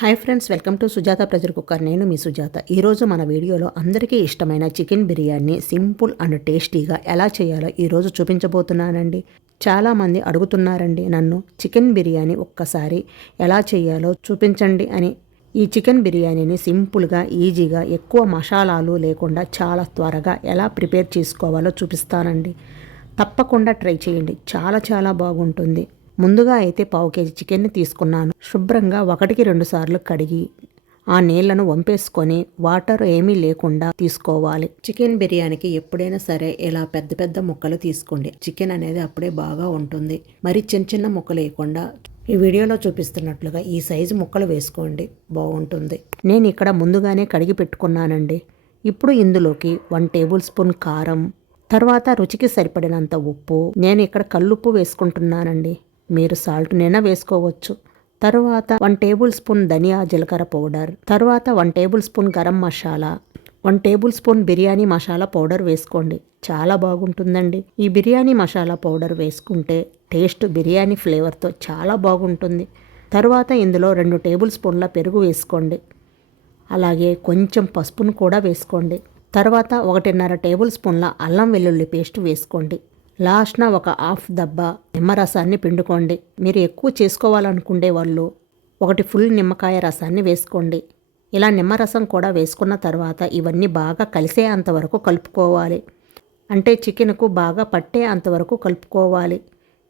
Hi friends welcome to Sujatha pressure cooker. నేను మీ సుజాత. ఈరోజు మన వీడియోలో అందరికీ ఇష్టమైన చికెన్ బిర్యానీ సింపుల్ అండ్ టేస్టీగా ఎలా చేయాలో ఈరోజు చూపించబోతున్నానండి. చాలామంది అడుగుతున్నారండి నన్ను చికెన్ బిర్యానీ ఒక్కసారి ఎలా చేయాలో చూపించండి అని. ఈ చికెన్ బిర్యానీని సింపుల్గా ఈజీగా ఎక్కువ మసాలాలు లేకుండా చాలా త్వరగా ఎలా ప్రిపేర్ చేసుకోవాలో చూపిస్తానండి. తప్పకుండా ట్రై చేయండి. చాలా చాలా బాగుంటుంది. ముందుగా అయితే పావు కేజీ చికెన్ని తీసుకున్నాను. శుభ్రంగా ఒకటికి రెండు సార్లు కడిగి ఆ నీళ్ళను వంపేసుకొని వాటర్ ఏమీ లేకుండా తీసుకోవాలి. చికెన్ బిర్యానీకి ఎప్పుడైనా సరే ఇలా పెద్ద పెద్ద ముక్కలు తీసుకోండి. చికెన్ అనేది అప్పుడే బాగా ఉంటుంది. మరి చిన్న చిన్న ముక్కలు వేయకుండా ఈ వీడియోలో చూపిస్తున్నట్లుగా ఈ సైజు ముక్కలు వేసుకోండి. బాగుంటుంది. నేను ఇక్కడ ముందుగానే కడిగి పెట్టుకున్నానండి. ఇప్పుడు ఇందులోకి వన్ టేబుల్ స్పూన్ కారం తర్వాత రుచికి సరిపడినంత ఉప్పు నేను ఇక్కడ కల్లుప్పు వేసుకుంటున్నానండి. మీరు సాల్ట్నైనా వేసుకోవచ్చు. తరువాత వన్ టేబుల్ స్పూన్ ధనియా జీలకర్ర పౌడర్. తర్వాత one tablespoon garam masala. One tablespoon biryani masala powder వేసుకోండి. చాలా బాగుంటుందండి. ఈ బిర్యానీ మసాలా పౌడర్ వేసుకుంటే టేస్ట్ బిర్యానీ ఫ్లేవర్తో చాలా బాగుంటుంది. తరువాత ఇందులో రెండు టేబుల్ స్పూన్ల పెరుగు వేసుకోండి. అలాగే కొంచెం పసుపును కూడా వేసుకోండి. తర్వాత ఒకటిన్నర టేబుల్ స్పూన్ల అల్లం వెల్లుల్లి పేస్ట్ వేసుకోండి. లాస్ట్న ఒక హాఫ్ దబ్బ. నిమ్మరసాన్ని పిండుకోండి. మీరు ఎక్కువ చేసుకోవాలనుకునే వాళ్ళు ఒకటి ఫుల్ నిమ్మకాయ రసాన్ని వేసుకోండి. ఇలా నిమ్మరసం కూడా వేసుకున్న తర్వాత ఇవన్నీ బాగా కలిసే అంతవరకు కలుపుకోవాలి. అంటే చికెన్కు బాగా పట్టే అంతవరకు కలుపుకోవాలి.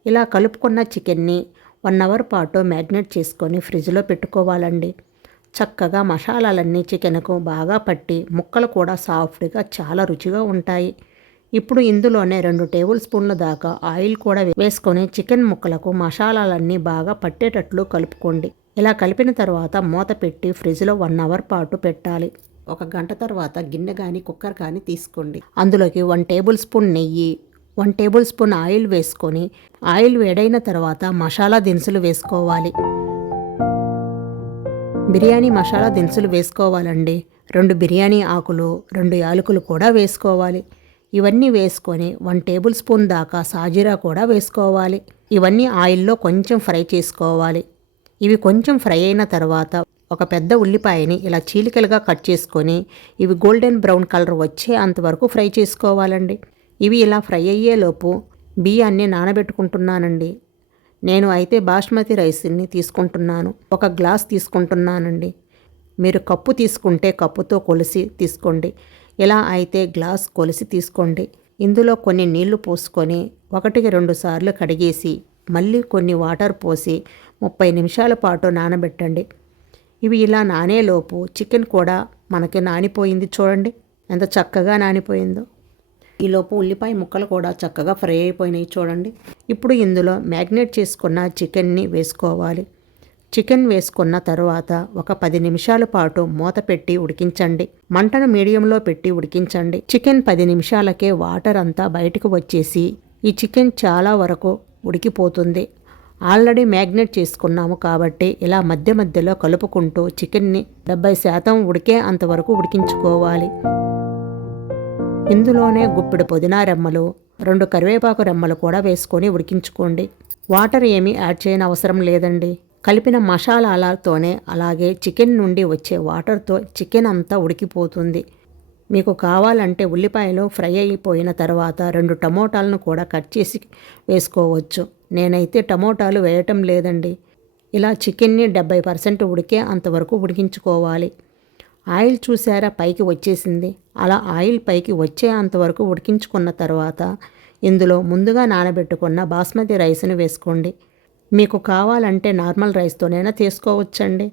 ఇలా కలుపుకున్న చికెన్ని వన్ అవర్ పాటు మ్యారినేట్ చేసుకొని ఫ్రిడ్జ్లో పెట్టుకోవాలండి. చక్కగా మసాలాలన్నీ చికెన్కు బాగా పట్టి ముక్కలు కూడా సాఫ్ట్గా చాలా రుచిగా ఉంటాయి. ఇప్పుడు ఇందులోనే రెండు టేబుల్ స్పూన్ల దాకా ఆయిల్ కూడా వేసుకొని చికెన్ ముక్కలకు మసాలాలన్నీ బాగా పట్టేటట్లు కలుపుకోండి. ఇలా కలిపిన తర్వాత మూత పెట్టి ఫ్రిడ్జ్లో వన్ అవర్ పాటు పెట్టాలి. ఒక గంట తర్వాత గిన్నె కానీ కుక్కర్ కానీ తీసుకోండి. అందులోకి వన్ టేబుల్ స్పూన్ నెయ్యి వన్ టేబుల్ స్పూన్ ఆయిల్ వేసుకొని ఆయిల్ వేడైన తర్వాత మసాలా దినుసులు వేసుకోవాలి. బిర్యానీ మసాలా దినుసులు వేసుకోవాలండి. రెండు బిర్యానీ ఆకులు రెండు యాలకులు కూడా వేసుకోవాలి. ఇవన్నీ వేసుకొని వన్ టేబుల్ స్పూన్ దాకా సాజీరా కూడా వేసుకోవాలి. ఇవన్నీ ఆయిల్లో కొంచెం ఫ్రై చేసుకోవాలి. ఇవి కొంచెం ఫ్రై అయిన తర్వాత ఒక పెద్ద ఉల్లిపాయని ఇలా చీలికలుగా కట్ చేసుకొని ఇవి గోల్డెన్ బ్రౌన్ కలర్ వచ్చే అంతవరకు ఫ్రై చేసుకోవాలండి. ఇవి ఇలా ఫ్రై అయ్యేలోపు బియ్యాన్ని నానబెట్టుకుంటున్నానండి. నేను అయితే బాస్మతి రైస్ని తీసుకుంటున్నాను. ఒక గ్లాస్ తీసుకుంటున్నానండి. మీరు కప్పు తీసుకుంటే కప్పుతో కొలిసి తీసుకోండి. ఇలా అయితే గ్లాస్ కొలిసి తీసుకోండి. ఇందులో కొన్ని నీళ్ళు పోసుకొని ఒకటికి రెండు సార్లు కడిగేసి మళ్ళీ కొన్ని వాటర్ పోసి ముప్పై నిమిషాల పాటు నానబెట్టండి. ఇవి ఇలా నానేలోపు చికెన్ కూడా మనకి నానిపోయింది చూడండి. ఎంత చక్కగా నానిపోయిందో. ఈలోపు ఉల్లిపాయ ముక్కలు కూడా చక్కగా ఫ్రై అయిపోయినాయి చూడండి. ఇప్పుడు ఇందులో మ్యాగ్నేట్ చేసుకున్న చికెన్ని వేసుకోవాలి. చికెన్ వేసుకున్న తరువాత ఒక పది నిమిషాల పాటు మూత పెట్టి ఉడికించండి. మంటను మీడియంలో పెట్టి ఉడికించండి. చికెన్ పది నిమిషాలకే వాటర్ అంతా బయటకు వచ్చేసి ఈ చికెన్ చాలా వరకు ఉడికిపోతుంది. ఆల్రెడీ మ్యాగ్నెట్ చేసుకున్నాము కాబట్టి ఇలా మధ్య మధ్యలో కలుపుకుంటూ చికెన్ని డెబ్బై శాతం ఉడికే అంతవరకు ఉడికించుకోవాలి. ఇందులోనే గుప్పిడి పుదీనా రెమ్మలు రెండు కరివేపాకు రెమ్మలు కూడా వేసుకొని ఉడికించుకోండి. వాటర్ ఏమీ యాడ్ చేయని అవసరం లేదండి. కలిపిన మసాలాలతోనే అలాగే చికెన్ నుండి వచ్చే వాటర్తో చికెన్ అంతా ఉడికిపోతుంది. మీకు కావాలంటే ఉల్లిపాయలు ఫ్రై అయిపోయిన తర్వాత రెండు టమోటాలను కూడా కట్ చేసి వేసుకోవచ్చు. నేనైతే టమోటాలు వేయటం లేదండి. ఇలా చికెన్ని డెబ్బై పర్సెంట్ ఉడికే అంతవరకు ఉడికించుకోవాలి. ఆయిల్ చూసారా పైకి వచ్చేసింది. అలా ఆయిల్ పైకి వచ్చే అంతవరకు ఉడికించుకున్న తర్వాత ఇందులో ముందుగా నానబెట్టుకున్న బాస్మతి రైస్ని వేసుకోండి. మీకు కావాలంటే నార్మల్ రైస్తోనైనా తీసుకోవచ్చండి.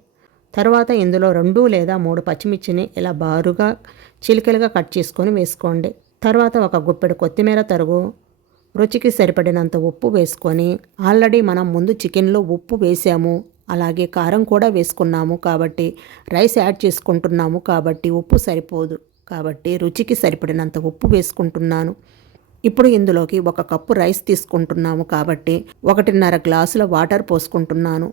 తర్వాత ఇందులో రెండు లేదా మూడు పచ్చిమిర్చిని ఇలా బారుగా చిలికలుగా కట్ చేసుకొని వేసుకోండి. తర్వాత ఒక గుప్పెడు కొత్తిమీర తరుగు రుచికి సరిపడినంత ఉప్పు వేసుకొని ఆల్రెడీ మనం ముందు చికెన్లో ఉప్పు వేసాము అలాగే కారం కూడా వేసుకున్నాము కాబట్టి రైస్ యాడ్ చేసుకుంటున్నాము కాబట్టి ఉప్పు సరిపోదు. కాబట్టి రుచికి సరిపడినంత ఉప్పు వేసుకుంటున్నాను. ఇప్పుడు ఇందులోకి ఒక కప్పు రైస్ తీసుకుంటున్నాము కాబట్టి ఒకటిన్నర గ్లాసుల వాటర్ పోసుకుంటున్నాను.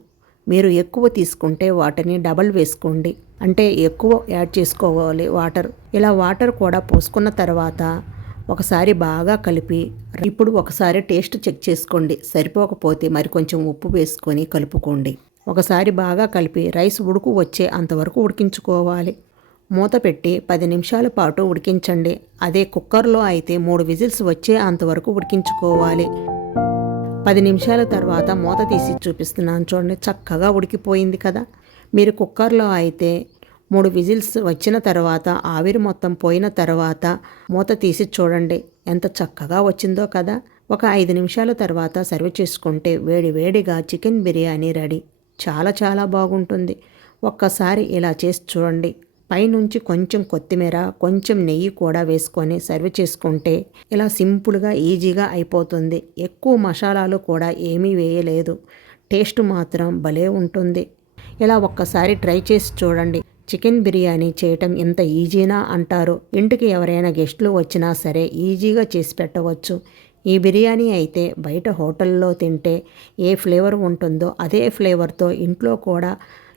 మీరు ఎక్కువ తీసుకుంటే వాటిని డబల్ వేసుకోండి. అంటే ఎక్కువ యాడ్ చేసుకోవాలి వాటర్. ఇలా వాటర్ కూడా పోసుకున్న తర్వాత ఒకసారి బాగా కలిపి ఇప్పుడు ఒకసారి టేస్ట్ చెక్ చేసుకోండి. సరిపోకపోతే మరి కొంచెం ఉప్పు వేసుకొని కలుపుకోండి. ఒకసారి బాగా కలిపి రైస్ ఉడుకు వచ్చే అంతవరకు ఉడికించుకోవాలి. మూత పెట్టి పది నిమిషాల పాటు ఉడికించండి. అదే కుక్కర్లో అయితే మూడు విజిల్స్ వచ్చే అంతవరకు ఉడికించుకోవాలి. పది నిమిషాల తర్వాత మూత తీసి చూపిస్తున్నాను చూడండి చక్కగా ఉడికిపోయింది కదా. మీరు కుక్కర్లో అయితే మూడు విజిల్స్ వచ్చిన తర్వాత ఆవిరి మొత్తం పోయిన తర్వాత మూత తీసి చూడండి ఎంత చక్కగా వచ్చిందో కదా. ఒక ఐదు నిమిషాల తర్వాత సర్వ్ చేసుకుంటే వేడి వేడిగా చికెన్ బిర్యానీ రెడీ. చాలా చాలా బాగుంటుంది. ఒక్కసారి ఇలా చేసి చూడండి. పైనుంచి కొంచెం కొత్తిమీర కొంచెం నెయ్యి కూడా వేసుకొని సర్వ్ చేసుకుంటే ఇలా సింపుల్గా ఈజీగా అయిపోతుంది. ఎక్కువ మసాలాలు కూడా ఏమీ వేయలేదు. టేస్ట్ మాత్రం భలే ఉంటుంది. ఇలా ఒక్కసారి ట్రై చేసి చూడండి. చికెన్ బిర్యానీ చేయటం ఎంత ఈజీనా అంటారు? ఇంటికి ఎవరైనా గెస్టులు వచ్చినా సరే ఈజీగా చేసి పెట్టవచ్చు. ఈ బిర్యానీ అయితే బయట హోటల్లో తింటే ఏ ఫ్లేవర్ ఉంటుందో అదే ఫ్లేవర్తో ఇంట్లో కూడా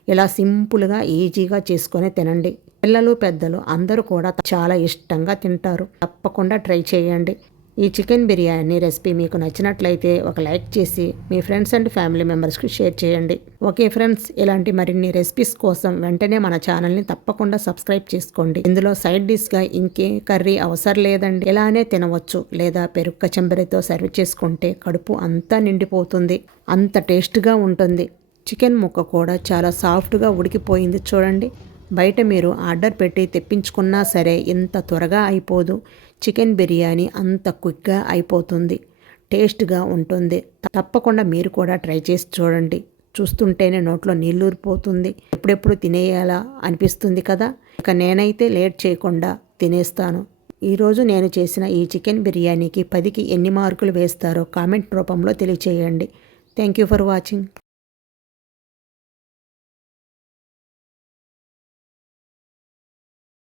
ఇలా సింపుల్గా ఈజీగా చేసుకొని తినండి. పిల్లలు పెద్దలు అందరూ కూడా చాలా ఇష్టంగా తింటారు. తప్పకుండా ట్రై చేయండి. ఈ చికెన్ బిర్యానీ రెసిపీ మీకు నచ్చినట్లయితే ఒక లైక్ చేసి మీ ఫ్రెండ్స్ అండ్ ఫ్యామిలీ మెంబర్స్కి షేర్ చేయండి. ఓకే ఫ్రెండ్స్ ఇలాంటి మరిన్ని రెసిపీస్ కోసం వెంటనే మన ఛానల్ని తప్పకుండా సబ్స్క్రైబ్ చేసుకోండి. ఇందులో సైడ్ డిష్గా ఇంకే కర్రీ అవసరం లేదండి. ఇలానే తినవచ్చు లేదా పెరుక్క చెంబరితో సర్వ్ చేసుకుంటే కడుపు అంతా నిండిపోతుంది. అంత టేస్ట్గా ఉంటుంది. చికెన్ ముక్క కూడా చాలా సాఫ్ట్గా ఉడికిపోయింది చూడండి. బయట మీరు ఆర్డర్ పెట్టి తెప్పించుకున్నా సరే ఇంత త్వరగా అయిపోదు. చికెన్ బిర్యానీ అంత క్విక్గా అయిపోతుంది. టేస్ట్గా ఉంటుంది. తప్పకుండా మీరు కూడా ట్రై చేసి చూడండి. చూస్తుంటేనే నోట్లో నీళ్ళూరిపోతుంది ఎప్పుడెప్పుడు తినేయాలా అనిపిస్తుంది కదా? ఇక నేనైతే లేట్ చేయకుండా తినేస్తాను. ఈరోజు నేను చేసిన ఈ చికెన్ బిర్యానీకి పదికి ఎన్ని మార్కులు వేస్తారో కామెంట్ రూపంలో తెలియచేయండి. Thank you for watching.